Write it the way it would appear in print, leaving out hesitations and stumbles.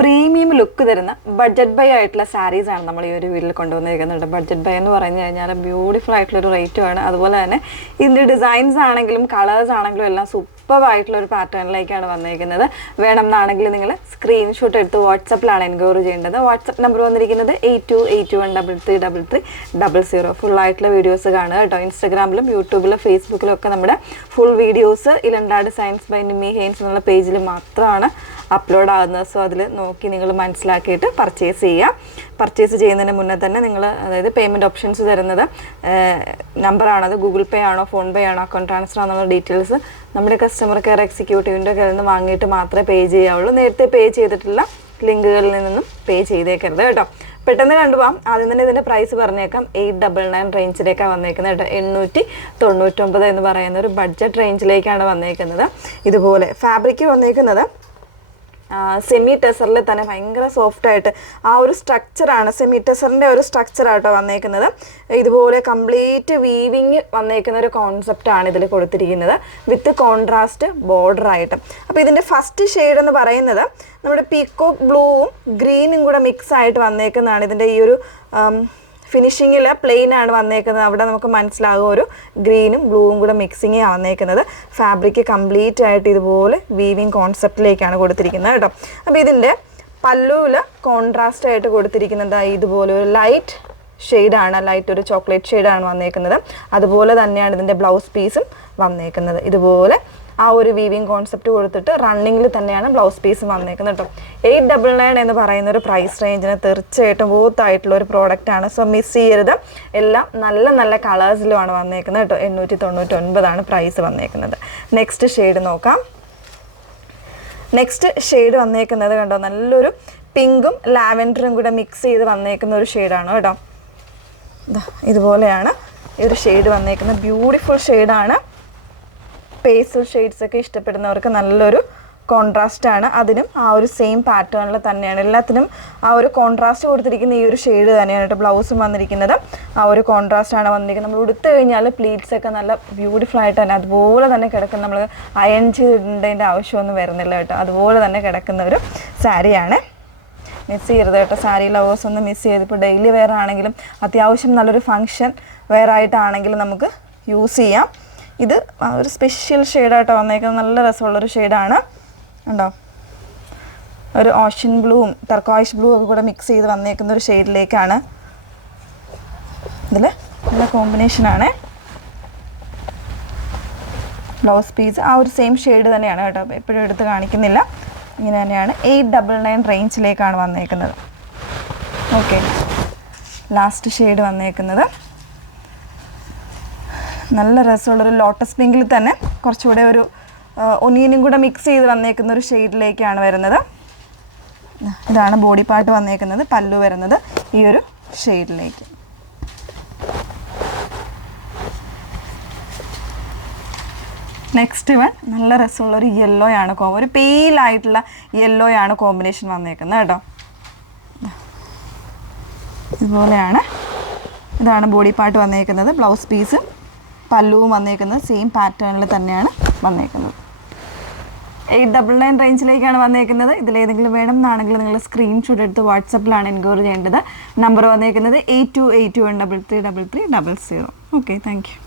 Premium look തരുന്ന budget by ആയിട്ടുള്ള സാരീസ് ആണ് നമ്മൾ ഈ ഒരു വീട്ടിൽ കൊണ്ടുവന്നിരിക്കുന്നുണ്ട്. ബഡ്ജറ്റ് ബൈ എന്ന് പറഞ്ഞു കഴിഞ്ഞാൽ ബ്യൂട്ടിഫുൾ ആയിട്ടുള്ളൊരു റേറ്റുമാണ്. അതുപോലെ തന്നെ ഇതിൻ്റെ ഡിസൈൻസ് ആണെങ്കിലും കളേഴ്സ് ആണെങ്കിലും എല്ലാം സൂപ്പറായിട്ടുള്ള ഒരു പാറ്റേണിലേക്കാണ് വന്നിരിക്കുന്നത്. വേണമെന്നാണെങ്കിൽ നിങ്ങൾ സ്ക്രീൻഷോട്ട് എടുത്ത് വാട്സപ്പിലാണ് എൻക്വയറി ചെയ്യേണ്ടത്. വാട്സപ്പ് നമ്പർ വന്നിരിക്കുന്നത് 8281333300. ഫുള്ളായിട്ടുള്ള വീഡിയോസ് കാണുക കേട്ടോ. ഇൻസ്റ്റാഗ്രാമിലും യൂട്യൂബിലും ഫേസ്ബുക്കിലും ഒക്കെ നമ്മുടെ ഫുൾ വീഡിയോസ് ഇലണ്ടാ ഡിസൈൻസ് ബൈ നിമ്മി ഹെയ്ൻസ് എന്നുള്ള പേജിൽ മാത്രമാണ് അപ്ലോഡ് ആകുന്നത്. സോ അതിൽ നോക്കി നിങ്ങൾ മനസ്സിലാക്കിയിട്ട് പർച്ചേസ് ചെയ്യുക. പർച്ചേസ് ചെയ്യുന്നതിന് മുന്നേ തന്നെ നിങ്ങൾ അതായത് പേയ്മെൻറ്റ് ഓപ്ഷൻസ് തരുന്നത് നമ്പറാണത്, ഗൂഗിൾ പേ ആണോ ഫോൺ പേ ആണോ അക്കൗണ്ട് ട്രാൻസ്ഫർ ആണെന്നുള്ള ഡീറ്റെയിൽസ് നമ്മുടെ കസ്റ്റമർ കെയർ എക്സിക്യൂട്ടീവിൻ്റെ കയ്യിൽ നിന്ന് വാങ്ങിയിട്ട് മാത്രമേ പേ ചെയ്യാവുള്ളൂ. നേരത്തെ പേ ചെയ്തിട്ടുള്ള ലിങ്കുകളിൽ നിന്നും പേ ചെയ്തേക്കരുത് കേട്ടോ. പെട്ടെന്ന് കണ്ടുപോകാം. ആദ്യം തന്നെ ഇതിൻ്റെ പ്രൈസ് പറഞ്ഞേക്കാം. 899 റേഞ്ചിലേക്കാണ് വന്നേക്കുന്നത് കേട്ടോ. 899 എന്ന് പറയുന്ന ഒരു ബഡ്ജറ്റ് റേഞ്ചിലേക്കാണ് വന്നേക്കുന്നത്. ഇതുപോലെ ഫാബ്രിക് വന്നേക്കുന്നത് സെമി ടെസറിൽ തന്നെ ഭയങ്കര സോഫ്റ്റായിട്ട് ആ ഒരു സ്ട്രക്ചറാണ്, സെമി ടെസറിൻ്റെ ഒരു സ്ട്രക്ചറായിട്ടോ വന്നേക്കുന്നത്. ഇതുപോലെ കംപ്ലീറ്റ് വീവിങ് വന്നേക്കുന്ന ഒരു കോൺസെപ്റ്റാണ് ഇതിൽ കൊടുത്തിരിക്കുന്നത് വിത്ത് കോൺട്രാസ്റ്റ് ബോർഡറായിട്ട്. അപ്പോൾ ഇതിൻ്റെ ഫസ്റ്റ് ഷെയ്ഡ് എന്ന് പറയുന്നത് നമ്മുടെ പീക്കോക്ക് ബ്ലൂവും ഗ്രീനും കൂടെ മിക്സ് ആയിട്ട് വന്നേക്കുന്നതാണ്. ഇതിൻ്റെ ഈ ഒരു ഫിനിഷിങ്ങിൽ പ്ലെയിൻ ആണ് വന്നേക്കുന്നത്. അവിടെ നമുക്ക് മനസ്സിലാകും ഒരു ഗ്രീനും ബ്ലൂവും കൂടെ മിക്സിങ് വന്നേക്കുന്നത്. ഫാബ്രിക് കംപ്ലീറ്റ് ആയിട്ട് ഇതുപോലെ വീവിങ് കോൺസെപ്റ്റിലേക്കാണ് കൊടുത്തിരിക്കുന്നത് കേട്ടോ. അപ്പോൾ ഇതിൻ്റെ പല്ലുവിൽ കോൺട്രാസ്റ്റ് ആയിട്ട് കൊടുത്തിരിക്കുന്നത് ഇതുപോലെ ഒരു ലൈറ്റ് ഷെയ്ഡാണ്, ലൈറ്റ് ഒരു ചോക്ലേറ്റ് ഷെയ്ഡാണ് വന്നേക്കുന്നത്. അതുപോലെ തന്നെയാണ് ഇതിൻ്റെ ബ്ലൗസ് പീസും വന്നേക്കുന്നത്. ഇതുപോലെ ആ ഒരു വീവിങ് കോൺസെപ്റ്റ് കൊടുത്തിട്ട് റണ്ണിങ്ങിൽ തന്നെയാണ് ബ്ലൗസ് പീസ് വന്നേക്കുന്നത് കേട്ടോ. 899 എന്ന് പറയുന്ന ഒരു പ്രൈസ് റേഞ്ചിന് തീർച്ചയായിട്ടും ബൂത്തായിട്ടുള്ള ഒരു പ്രോഡക്റ്റാണ്. സോ മിസ് ചെയ്യരുത്. എല്ലാം നല്ല നല്ല കളേഴ്സിലുമാണ് വന്നേക്കുന്നത് കേട്ടോ. 899 പ്രൈസ് വന്നേക്കുന്നത്. നെക്സ്റ്റ് ഷെയ്ഡ് നോക്കാം. നെക്സ്റ്റ് ഷെയ്ഡ് വന്നേക്കുന്നത് കണ്ടോ, നല്ലൊരു പിങ്കും ലാവൻഡറും കൂടെ മിക്സ് ചെയ്ത് വന്നേക്കുന്ന ഒരു ഷെയ്ഡാണ് കേട്ടോ. ഇതുപോലെയാണ് ഈ ഒരു ഷെയ്ഡ് വന്നേക്കുന്നത്. ബ്യൂട്ടിഫുൾ ഷെയ്ഡാണ്. പേസ്റ്റൽ ഷെയ്ഡ്സ് ഒക്കെ ഇഷ്ടപ്പെടുന്നവർക്ക് നല്ലൊരു കോൺട്രാസ്റ്റാണ്. അതിനും ആ ഒരു സെയിം പാറ്റേണിൽ തന്നെയാണ് എല്ലാത്തിനും ആ ഒരു കോൺട്രാസ്റ്റ് കൊടുത്തിരിക്കുന്ന ഈ ഒരു ഷെയ്ഡ് തന്നെയാണ് കേട്ടോ. ബ്ലൗസും വന്നിരിക്കുന്നത് ആ ഒരു കോൺട്രാസ്റ്റാണ് വന്നിരിക്കുന്നത്. നമ്മൾ ഉടുത്ത് കഴിഞ്ഞാൽ പ്ലീറ്റ്സ് ഒക്കെ നല്ല ബ്യൂട്ടിഫുൾ ആയിട്ട് തന്നെ അതുപോലെ തന്നെ കിടക്കുന്ന, നമ്മൾ അയൺ ചെയ്തിടേണ്ട ആവശ്യമൊന്നും വരുന്നില്ല കേട്ടോ. അതുപോലെ തന്നെ കിടക്കുന്ന ഒരു സാരിയാണ്. മിസ് ചെയ്യരുത് കേട്ടോ. സാരി ലവേഴ്സ് ഒന്നും മിസ് ചെയ്ത്. ഇപ്പോൾ ഡെയിലി വെയർ ആണെങ്കിലും അത്യാവശ്യം നല്ലൊരു ഫങ്ഷൻ വെയർ ആയിട്ടാണെങ്കിലും നമുക്ക് യൂസ് ചെയ്യാം. ഇത് ഒരു സ്പെഷ്യൽ ഷെയ്ഡായിട്ട് വന്നേക്കുന്നത്. നല്ല രസമുള്ളൊരു ഷെയ്ഡാണ് ഉണ്ടോ. ഒരു ഓഷ്യൻ ബ്ലൂവും ടർക്കോയിഷ് ബ്ലൂ ഒക്കെ കൂടെ മിക്സ് ചെയ്ത് വന്നേക്കുന്ന ഒരു ഷെയ്ഡിലേക്കാണ്. ഇതിൽ നല്ല കോമ്പിനേഷനാണ്. ബ്ലൗസ് പീസ് ആ ഒരു സെയിം ഷെയ്ഡ് തന്നെയാണ് കേട്ടോ. എപ്പോഴും എടുത്ത് കാണിക്കുന്നില്ല. ഇങ്ങനെ തന്നെയാണ്. 899 റേഞ്ചിലേക്കാണ് വന്നേക്കുന്നത്. ഓക്കെ, ലാസ്റ്റ് ഷെയ്ഡ് വന്നേക്കുന്നത് നല്ല രസമുള്ളൊരു ലോട്ടസ് പിങ്കിൽ തന്നെ കുറച്ചുകൂടെ ഒരു ഒനിയനും കൂടെ മിക്സ് ചെയ്ത് വന്നേക്കുന്ന ഒരു ഷെയ്ഡിലേക്കാണ് വരുന്നത്. ഇതാണ് ബോഡി പാർട്ട് വന്നേക്കുന്നത്. പല്ലു വരുന്നത് ഈ ഒരു ഷെയ്ഡിലേക്ക്. നെക്സ്റ്റ് വൺ നല്ല രസമുള്ളൊരു യെല്ലോ ആണ്, ഒരു പെയിലായിട്ടുള്ള യെല്ലോ ആണ് കോമ്പിനേഷൻ വന്നേക്കുന്നത് കേട്ടോ. ഇതുപോലെയാണ്. ഇതാണ് ബോഡി പാർട്ട് വന്നേക്കുന്നത്. ബ്ലൗസ് പീസ് പല്ലുവും വന്നേക്കുന്നത് സെയിം പാറ്റേണിൽ തന്നെയാണ് വന്നേക്കുന്നത്. 899 റേഞ്ചിലേക്കാണ് വന്നേക്കുന്നത്. ഇതിലേതെങ്കിലും വേണം എന്നാണെങ്കിൽ നിങ്ങൾ സ്ക്രീൻഷോട്ട് എടുത്ത് വാട്സപ്പിലാണ് എൻക്വയറി ചെയ്യേണ്ടത്. നമ്പർ വന്നേക്കുന്നത് 8281333300. Okay, thank you.